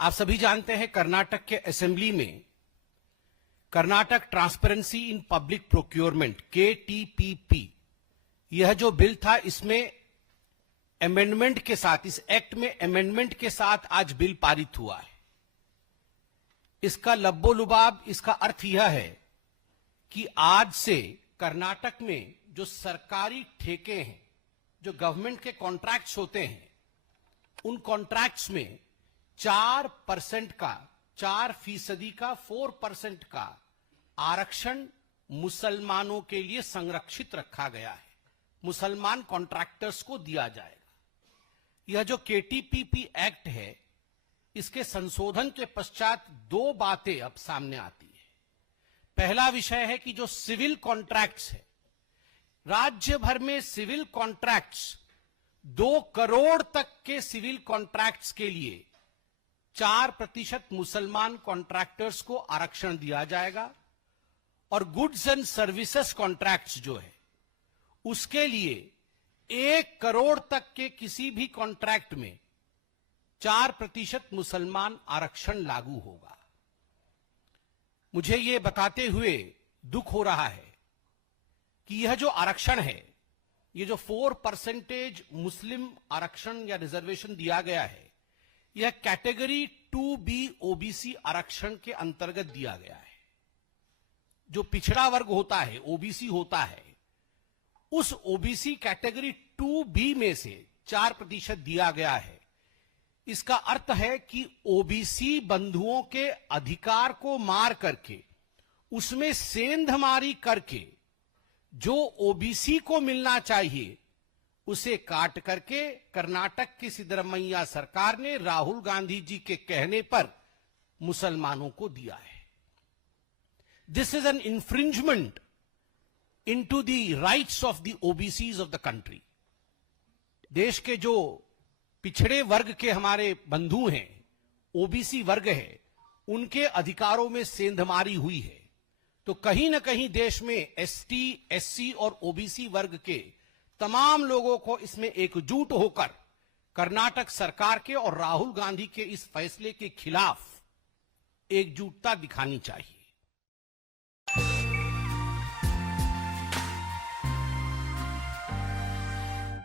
आप सभी जानते हैं कर्नाटक के असेंबली में Karnataka transparency in public procurement KTPP यह जो बिल था इसमें अमेंडमेंट के साथ, इस एक्ट में अमेंडमेंट के साथ आज बिल पारित हुआ है। इसका लब्बो-लुबाब, इसका अर्थ यह है कि आज से कर्नाटक में जो सरकारी ठेके हैं, जो गवर्नमेंट के कॉन्ट्रैक्ट्स होते हैं, उन कॉन्ट्रैक्ट्स में 4% का, 4% का 4% का आरक्षण मुसलमानों के लिए संरक्षित रखा गया है। मुसलमान कॉन्ट्रैक्टर्स को दिया जाएगा। यह जो KTPP एक्ट है, इसके संशोधन के पश्चात दो बातें अब सामने आती है। पहला विषय है कि जो सिविल कॉन्ट्रैक्ट्स है, राज्य भर में सिविल कॉन्ट्रैक्ट्स 2 करोड़ तक के सिविल कॉन्ट्रैक्ट्स के लिए 4% मुसलमान कॉन्ट्रैक्टर्स को आरक्षण दिया जाएगा और गुड्स एंड सर्विसेज कॉन्ट्रैक्ट्स जो है उसके लिए 1 करोड़ तक के किसी भी कॉन्ट्रैक्ट में 4% मुसलमान आरक्षण लागू होगा। मुझे यह बताते हुए दुख हो रहा है कि यह जो आरक्षण है, ये जो 4% मुस्लिम आरक्षण या रिजर्वेशन दिया गया है, यह कैटेगरी 2B OBC आरक्षण के अंतर्गत दिया गया है। जो पिछड़ा वर्ग होता है, OBC होता है, उस OBC कैटेगरी 2B में से 4% दिया गया है। इसका अर्थ है कि OBC बंधुओं के अधिकार को मार करके, उसमें सेंधमारी करके जो OBC को मिलना चाहिए उसे काट करके कर्नाटक की सिद्धरमैया सरकार ने राहुल गांधी जी के कहने पर मुसलमानों को दिया है। This is an infringement into the rights of the OBCs of the country. देश के जो पिछड़े वर्ग के हमारे बंधु हैं, OBC वर्ग है, उनके अधिकारों में सेंधमारी हुई है। तो कहीं ना कहीं देश में ST, SC और OBC वर्ग के तमाम लोगों को इसमें एकजुट होकर कर्नाटक सरकार के और राहुल गांधी के इस फैसले के खिलाफ एकजुटता दिखानी चाहिए।